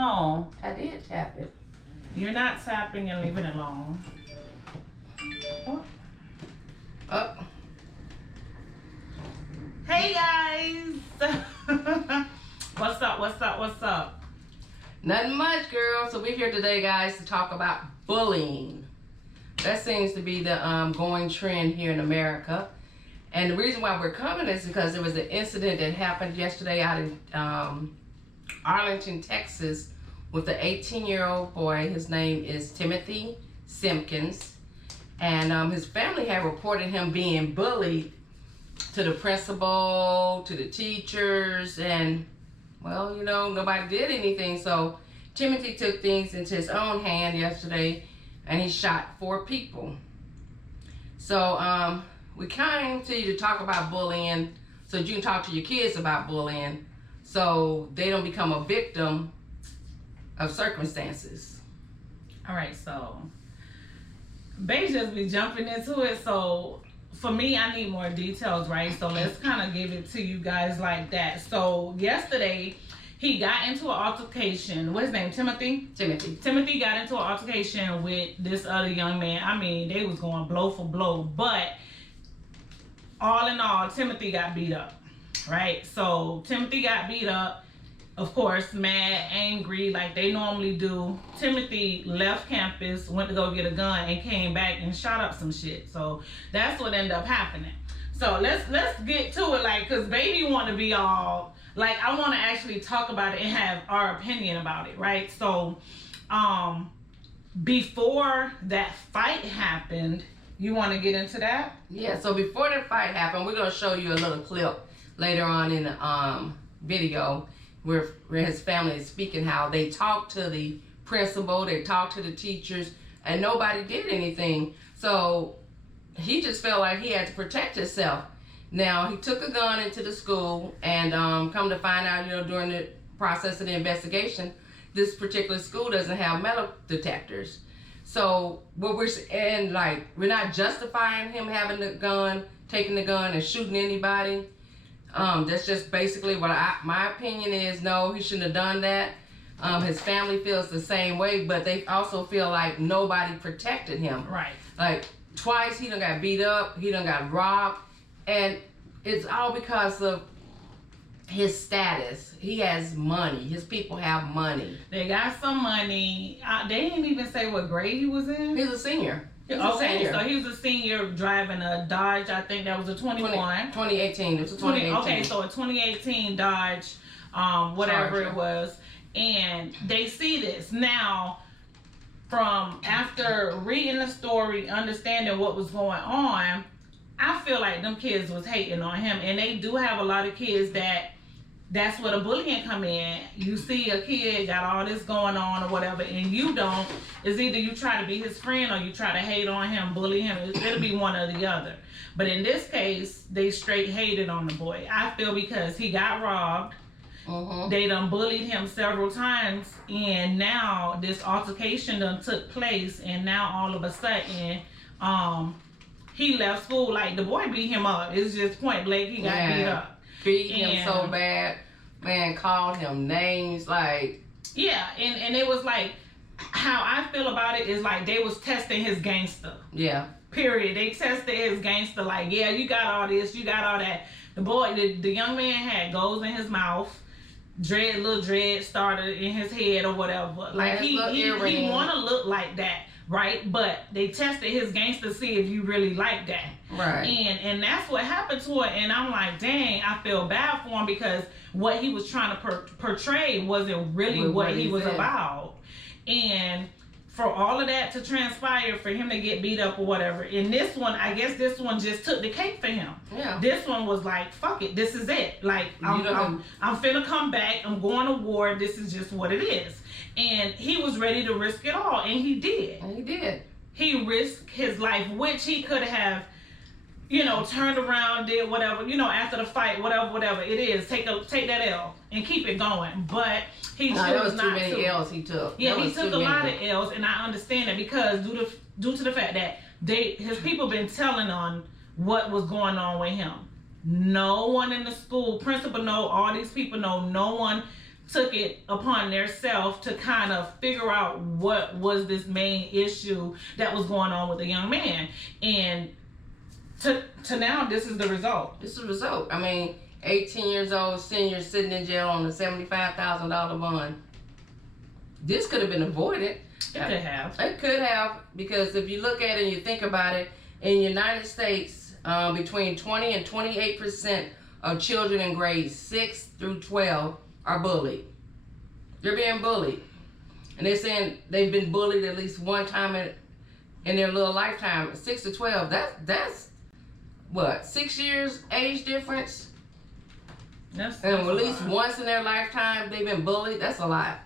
Oh, I did tap it. you're not tapping and leaving it alone. Oh. Hey guys! What's up? What's up? What's up? Nothing much, girl. So we're here today, guys, to talk about bullying. That seems to be the going trend here in America. And the reason why we're coming is because there was an incident that happened yesterday out in Arlington, Texas, with the 18-year-old boy. His name is Timothy Simpkins. And his family had reported him being bullied to the principal, to the teachers, and, well, you know, nobody did anything. So Timothy took things into his own hand yesterday, and he shot 4 people. So we came to you to talk about bullying so that you can talk to your kids about bullying so they don't become a victim of circumstances. All right, so Bay just be jumping into it. So for me, I need more details, right? So let's kind of give it to you guys like that. So yesterday, he got into an altercation. What's his name? Timothy? Timothy got into an altercation with this other young man. I mean, they was going blow for blow. But all in all, Timothy got beat up, right? So Timothy got beat up. Of course, mad, angry, like they normally do. Timothy left campus, went to go get a gun, and came back and shot up some shit. So that's what ended up happening. So let's get to it, like, cause baby want to be all like, I want to actually talk about it and have our opinion about it, right? So, before that fight happened, you want to get into that? Yeah. So before the fight happened, we're gonna show you a little clip later on in the video. Where his family is speaking how they talked to the principal, they talked to the teachers, and nobody did anything. So he just felt like he had to protect himself. Now, he took a gun into the school, and come to find out, you know, during the process of the investigation, this particular school doesn't have metal detectors. So what we're saying, like, we're not justifying him having the gun, taking the gun and shooting anybody. That's just basically what my opinion is. No, he shouldn't have done that. His family feels the same way, but they also feel like nobody protected him. Right. Like twice he done got beat up, he done got robbed, and it's all because of his status. He has money. His people have money. They got some money. They didn't even say what grade he was in. He's a senior. Okay, so he was a senior driving a Dodge. I think that was a 21. 2018. It was a 2018. Okay, so a 2018 Dodge, whatever Charger. It was. And they see this. Now, from after reading the story, understanding what was going on, I feel like them kids was hating on him. And they do have a lot of kids that's where the bullying come in. You see a kid got all this going on or whatever, and you don't. It's either you try to be his friend or you try to hate on him, bully him. It'll be one or the other. But in this case, they straight hated on the boy. I feel because he got robbed. They done bullied him several times, and now this altercation done took place, and now all of a sudden, he left school. Like, the boy beat him up. It's just point blank, he got beat up. Beat him so bad, man, called him names, like. Yeah, and it was like, how I feel about it is like they was testing his gangster. Yeah. Period. They tested his gangster, like, yeah, you got all this, you got all that. The boy, the young man had goals in his mouth, little dread started in his head or whatever. Like, he want to look like that. Right, but they tested his gangster to see if you really like that. Right. And that's what happened to it. And I'm like, dang, I feel bad for him because what he was trying to portray wasn't really what he was about. And for all of that to transpire, for him to get beat up or whatever. And this one, I guess this one just took the cake for him. Yeah. This one was like, fuck it, this is it. Like, I'm finna come back. I'm going to war. This is just what it is. And he was ready to risk it all, and he did. And he did. He risked his life, which he could have, you know, turned around, did whatever, you know, after the fight, whatever it is, take that L and keep it going. But he chose not to. There was too many L's he took. Yeah, he took a lot of L's, and I understand that because due to the fact that his people been telling on what was going on with him. No one in the school, principal know, all these people know, no one took it upon themselves to kind of figure out what was this main issue that was going on with the young man. And to now, this is the result. This is the result. I mean, 18 years old senior sitting in jail on a $75,000 bond. This could have been avoided. It could have. It could have, because if you look at it and you think about it, in the United States, between 20 and 28% of children in grades 6 through 12 are bullied. They're being bullied. And they're saying they've been bullied at least one time in their little lifetime. 6 to 12, that's what, 6 years age difference? That's And at least once in their lifetime they've been bullied. That's a lot.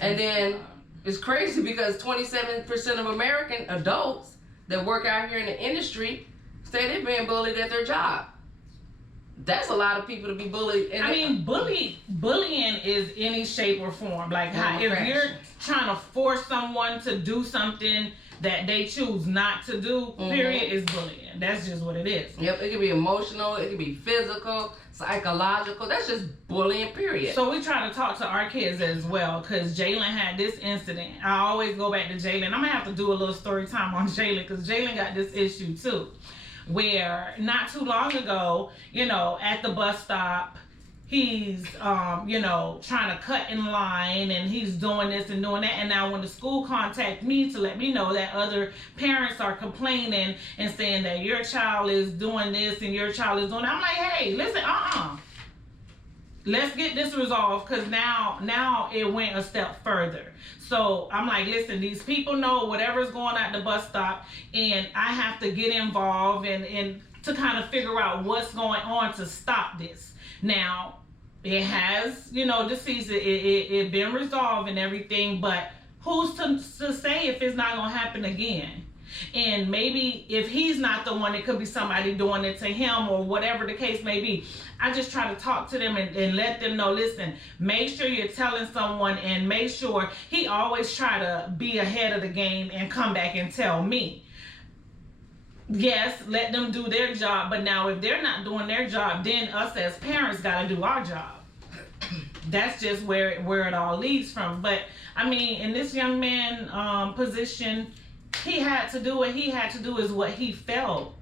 And then it's crazy because 27% of American adults that work out here in the industry say they're being bullied at their job. That's a lot of people to be bullied. I mean, bullying is any shape or form. Like, if you're trying to force someone to do something that they choose not to do, period, is bullying. That's just what it is. Yep, it can be emotional, it can be physical, psychological. That's just bullying, period. So we try to talk to our kids as well, because Jalen had this incident. I always go back to Jalen. I'm going to have to do a little story time on Jalen, because Jalen got this issue too, where not too long ago, at the bus stop, he's, trying to cut in line, and he's doing this and doing that. And now when the school contact me to let me know that other parents are complaining and saying that your child is doing this and your child is doing that, I'm like, hey, listen, let's get this resolved, because now it went a step further. So I'm like, listen, these people know whatever's going on at the bus stop, and I have to get involved and to kind of figure out what's going on to stop this. Now, it has, deceased, it been resolved and everything, but who's to say if it's not going to happen again? And maybe if he's not the one, it could be somebody doing it to him, or whatever the case may be. I just try to talk to them and let them know, listen, make sure you're telling someone, and make sure he always try to be ahead of the game and come back and tell me. Yes, let them do their job, but now if they're not doing their job, then us as parents got to do our job. That's just where it all leads from. But I mean, in this young man position, he had to do what he had to do, is what he felt.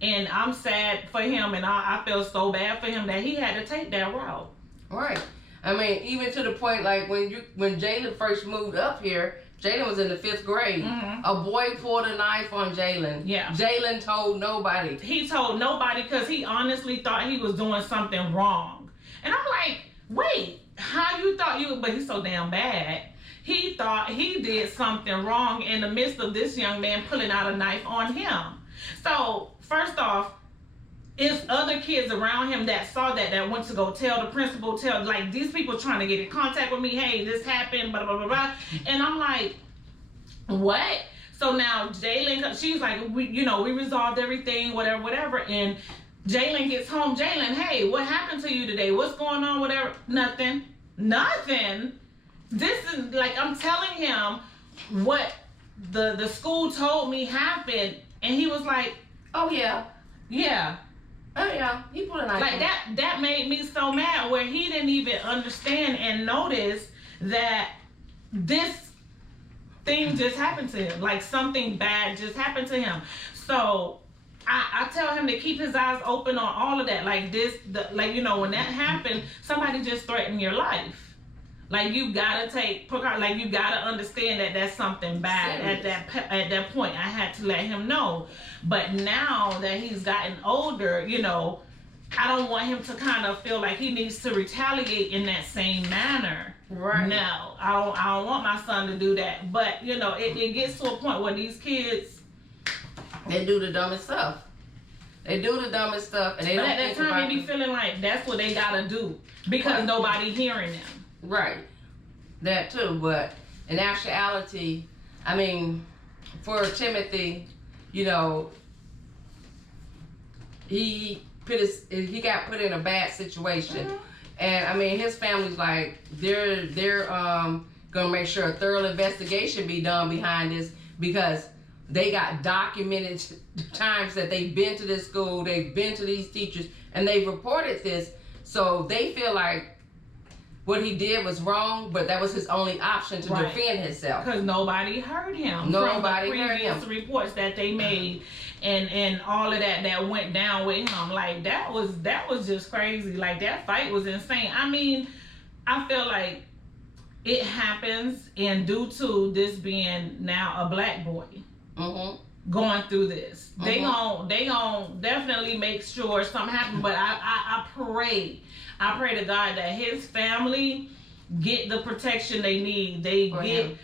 And I'm sad for him, and I feel so bad for him that he had to take that route. Right. I mean, even to the point, like when Jalen first moved up here, Jalen was in the 5th grade. A boy pulled a knife on Jalen. Yeah. Jalen told nobody. He told nobody because he honestly thought he was doing something wrong. And I'm like, wait, how you thought you, but he's so damn bad. He thought he did something wrong in the midst of this young man pulling out a knife on him. So, first off, it's other kids around him that saw that went to go tell the principal, like, these people trying to get in contact with me, hey, this happened, blah, blah, blah, blah. And I'm like, what? So now Jalen, she's like, we resolved everything, whatever. And Jalen gets home. Jalen, hey, what happened to you today? What's going on? Whatever. Nothing. This is like, I'm telling him what the school told me happened, and he was like, oh yeah. Oh yeah, he put a knife like on. That made me so mad, where he didn't even understand and notice that this thing just happened to him. Like, something bad just happened to him. So I tell him to keep his eyes open on all of that. Like when that happened, somebody just threatened your life. Like, you gotta take precaution. Like, you gotta understand that that's something bad. At that point, I had to let him know. But now that he's gotten older, I don't want him to kind of feel like he needs to retaliate in that same manner. Right. No, I don't want my son to do that. But it gets to a point where these kids, they do the dumbest stuff. And they don't at that time they be feeling like that's what they gotta do because nobody hearing them. Right. That too, but in actuality, I mean, for Timothy, he got put in a bad situation. And I mean, his family's like, they're gonna make sure a thorough investigation be done behind this, because they got documented times that they've been to this school, they've been to these teachers, and they've reported this. So they feel like what he did was wrong, but that was his only option to defend himself. Because nobody heard him. Nobody from the heard him. previous reports that they made and all of that went down with him. Like, that was just crazy. Like, that fight was insane. I mean, I feel like it happens, and due to this being now a black boy going through this, they gon' definitely make sure something happens. But I pray to God that his family get the protection they need. They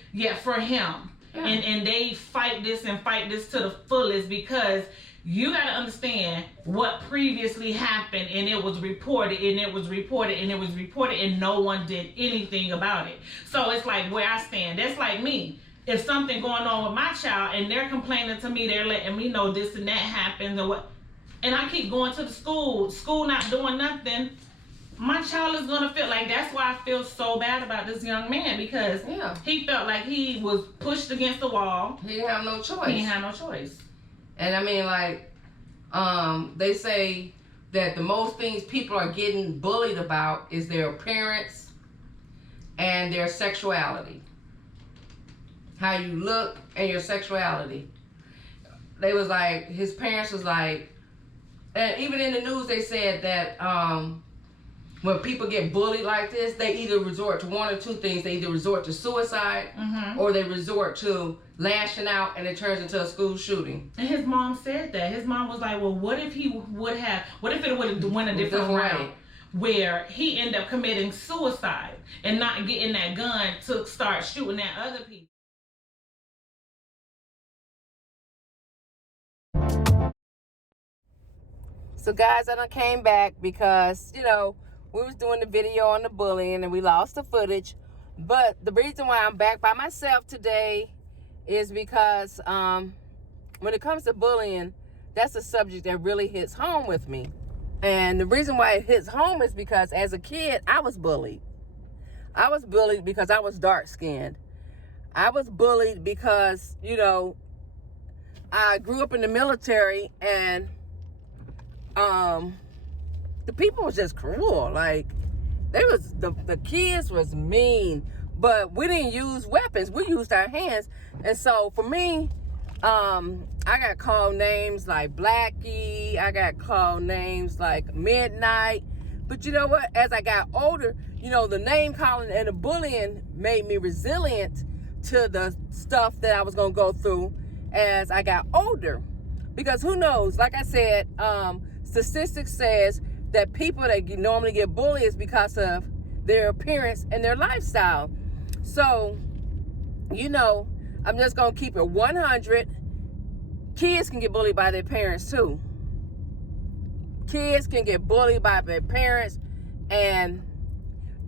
for him. Yeah. And they fight this to the fullest, because you got to understand what previously happened, and it was reported, and no one did anything about it. So it's like where I stand. That's like me. If something going on with my child and they're complaining to me, they're letting me know this and that happens, and I keep going to the school not doing nothing, my child is going to feel like, that's why I feel so bad about this young man, because he felt like he was pushed against the wall. He didn't have no choice. And I mean, like, they say that the most things people are getting bullied about is their appearance and their sexuality. How you look and your sexuality. They was like, his parents was like, and even in the news they said that when people get bullied like this, they either resort to one or two things. They either resort to suicide or they resort to lashing out, and it turns into a school shooting. And his mom said that. His mom was like, well, what if it would have went a different route, where he ended up committing suicide and not getting that gun to start shooting at other people? So guys, I done came back because, you know, we was doing the video on the bullying and we lost the footage. But the reason why I'm back by myself today is because when it comes to bullying, that's a subject that really hits home with me. And the reason why it hits home is because as a kid, I was bullied. I was bullied because I was dark-skinned. I was bullied because, you know, I grew up in the military, and the people was just cruel. Like, the kids was mean, but we didn't use weapons. We used our hands. And so for me, I got called names like Blackie. I got called names like Midnight. But you know what? As I got older, you know, the name calling and the bullying made me resilient to the stuff that I was going to go through as I got older. Because who knows? Like I said, statistics says that people that normally get bullied is because of their appearance and their lifestyle. So, you know, I'm just going to keep it 100. Kids can get bullied by their parents too. Kids can get bullied by their parents, and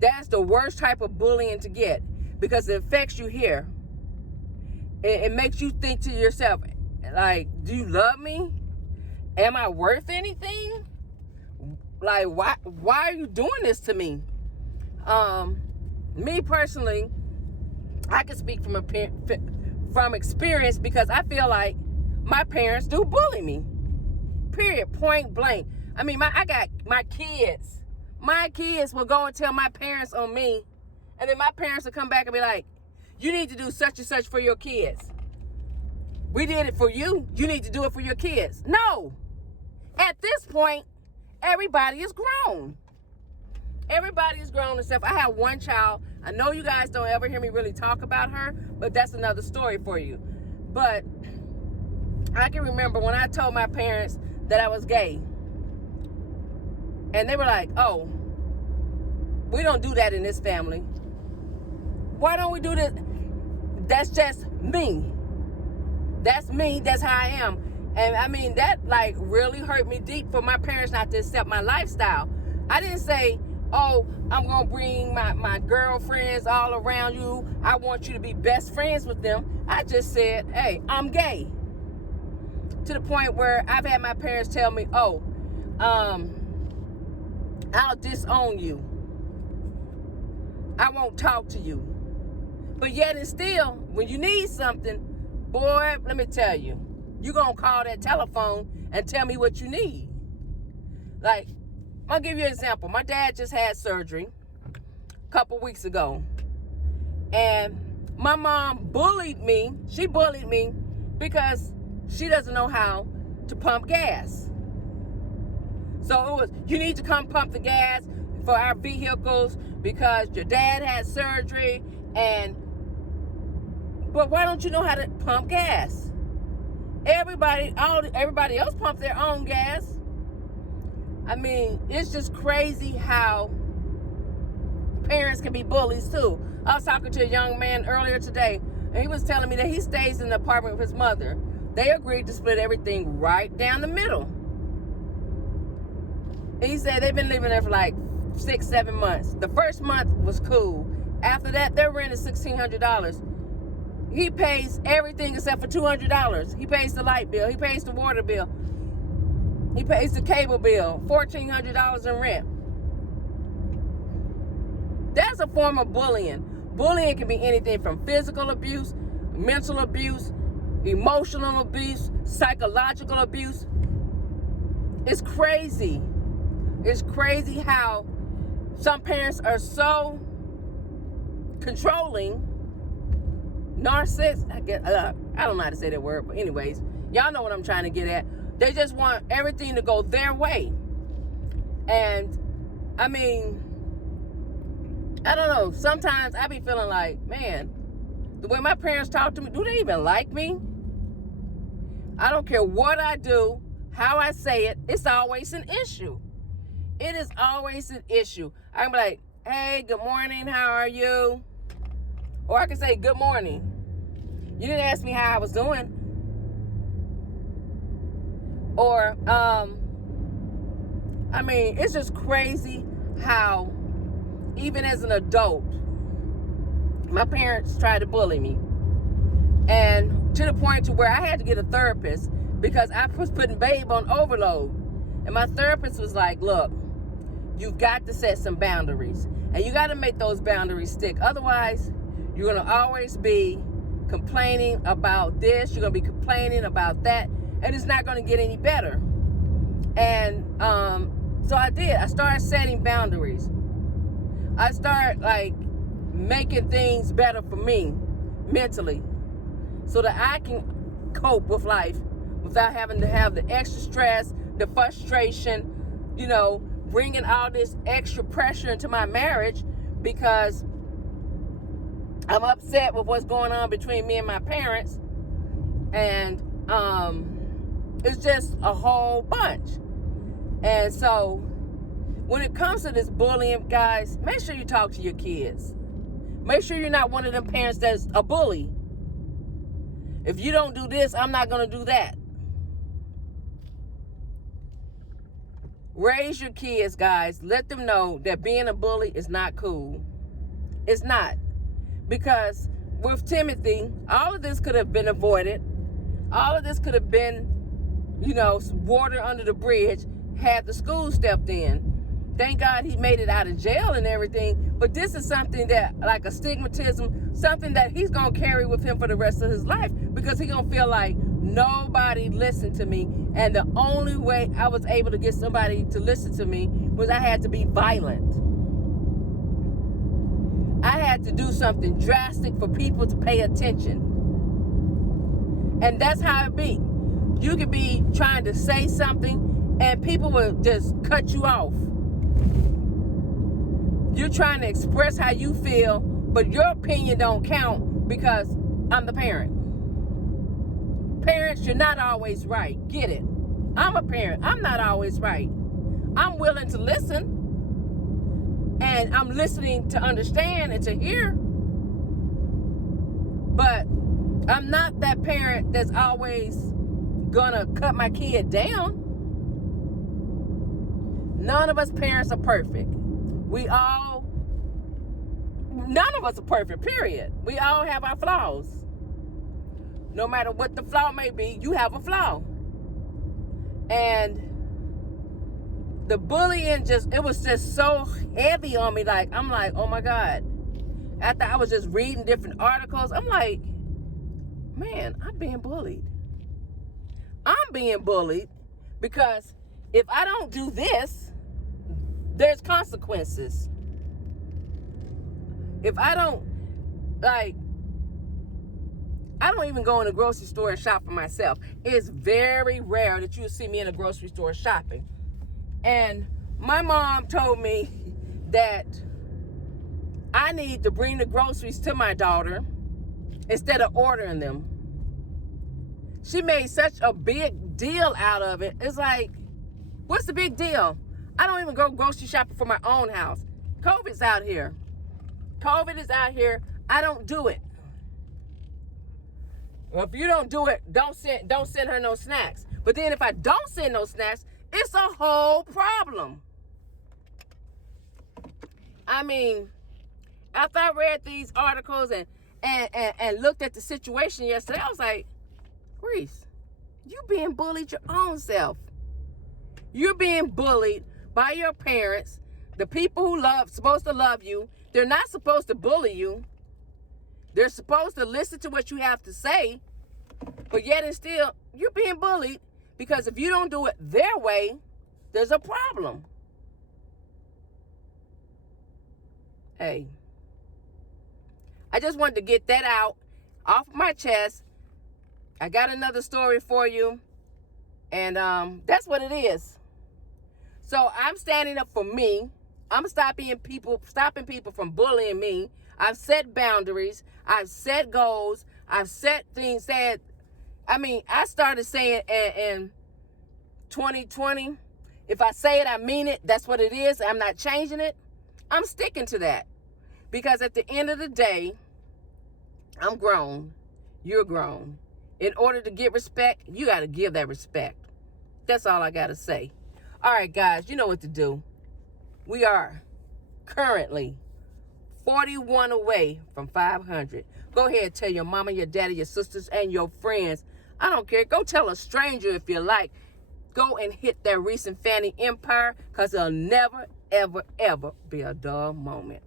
that's the worst type of bullying to get, because it affects you here. It makes you think to yourself, like, do you love me? Am I worth anything? Like, why are you doing this to me? Me personally, I can speak from experience, because I feel like my parents do bully me. Period. Point blank. I mean, I got my kids. My kids will go and tell my parents on me, and then my parents will come back and be like, you need to do such and such for your kids. We did it for you. You need to do it for your kids. No. At this point, everybody is grown. Everybody is grown except I have one child. I know you guys don't ever hear me really talk about her, but that's another story for you. But I can remember when I told my parents that I was gay. And they were like, oh, we don't do that in this family. Why don't we do this? That's just me. That's me. That's how I am. And I mean, that like really hurt me deep for my parents not to accept my lifestyle. I didn't say, oh, I'm going to bring my girlfriends all around you. I want you to be best friends with them. I just said, hey, I'm gay. To the point where I've had my parents tell me, oh, I'll disown you. I won't talk to you. But yet and still, when you need something, boy, let me tell you, you're going to call that telephone and tell me what you need. Like, I'll give you an example. My dad just had surgery. couple weeks ago. And my mom bullied me. She bullied me because she doesn't know how to pump gas. So it was, you need to come pump the gas for our vehicles because your dad had surgery. But why don't you know how to pump gas? Everybody else pump their own gas. I mean, it's just crazy how parents can be bullies too. I was talking to a young man earlier today, and he was telling me that he stays in the apartment with his mother. They agreed to split everything right down the middle. And he said they've been living there for like 6-7 months. The first month was cool. After that, their rent is $1,600. He pays everything except for $200. He pays the light bill. He pays the water bill. He pays the cable bill. $1,400 in rent. That's a form of bullying. Bullying can be anything from physical abuse, mental abuse, emotional abuse, psychological abuse. It's crazy. It's crazy how some parents are so controlling, narcissist. I don't know how to say that word, but anyways, y'all know what I'm trying to get at. They just want everything to go their way. And I mean, I don't know. Sometimes I be feeling like, man, the way my parents talk to me, do they even like me? I don't care what I do, how I say it, it's always an issue. It is always an issue. I can be like, hey, good morning, how are you? Or I can say, good morning. You didn't ask me how I was doing. Or, I mean, it's just crazy how, even as an adult, my parents tried to bully me. And to the point to where I had to get a therapist because I was putting babe on overload. And my therapist was like, look, you've got to set some boundaries. And you got to make those boundaries stick. Otherwise, you're going to always be complaining about this. You're going to be complaining about that. And it's not going to get any better. And so I did. I started setting boundaries. I started like making things better for me mentally so that I can cope with life without having to have the extra stress, the frustration, you know, bringing all this extra pressure into my marriage because I'm upset with what's going on between me and my parents. And it's just a whole bunch. And so when it comes to this bullying, guys, make sure you talk to your kids. Make sure you're not one of them parents that's a bully. If you don't do this, I'm not going to do that. Raise your kids, guys. Let them know that being a bully is not cool. It's not. Because with Timothy, all of this could have been avoided. All of this could have been, you know, water under the bridge had the school stepped in. Thank God he made it out of jail and everything. But this is something that, like a stigmatism, something that he's going to carry with him for the rest of his life because he's going to feel like nobody listened to me. And the only way I was able to get somebody to listen to me was I had to be violent. I had to do something drastic for people to pay attention. And that's how it be. You could be trying to say something and people will just cut you off. You're trying to express how you feel, but your opinion don't count because I'm the parent. Parents, you're not always right. Get it? I'm a parent. I'm not always right. I'm willing to listen. And I'm listening to understand and to hear. But I'm not that parent that's always gonna cut my kid down. None of us parents are perfect. None of us are perfect, period. We all have our flaws. No matter what the flaw may be, you have a flaw. And the bullying it was just so heavy on me. Like, I'm like, oh my God. After I was just reading different articles, I'm like, man, I'm being bullied. I'm being bullied because if I don't do this, there's consequences. If I don't, like, I don't even go in the grocery store and shop for myself. It's very rare that you see me in a grocery store shopping. And my mom told me that I need to bring the groceries to my daughter instead of ordering them. She made such a big deal out of it. It's like, what's the big deal? I don't even go grocery shopping for my own house. COVID's out here. COVID is out here. I don't do it. Well, if you don't do it, don't send her no snacks. But then if I don't send no snacks, it's a whole problem. I mean, after I read these articles and looked at the situation yesterday, I was like, Reese, you being bullied your own self. You're being bullied by your parents, the people who supposed to love you. They're not supposed to bully you. They're supposed to listen to what you have to say, but yet and still, you're being bullied because if you don't do it their way, there's a problem. Hey, I just wanted to get that out off my chest. I got another story for you, and that's what it is. So I'm standing up for me. I'm stopping people from bullying me. I've set boundaries. I've set goals. I've set things that, I started saying in 2020, if I say it, I mean it. That's what it is. I'm not changing it. I'm sticking to that. Because at the end of the day, I'm grown. You're grown. In order to get respect, you got to give that respect. That's all I got to say. All right, guys, you know what to do. We are currently 41 away from 500. Go ahead, tell your mama, your daddy, your sisters, and your friends. I don't care. Go tell a stranger if you like. Go and hit that Reese and Fanny empire, because it'll never, ever, ever be a dull moment.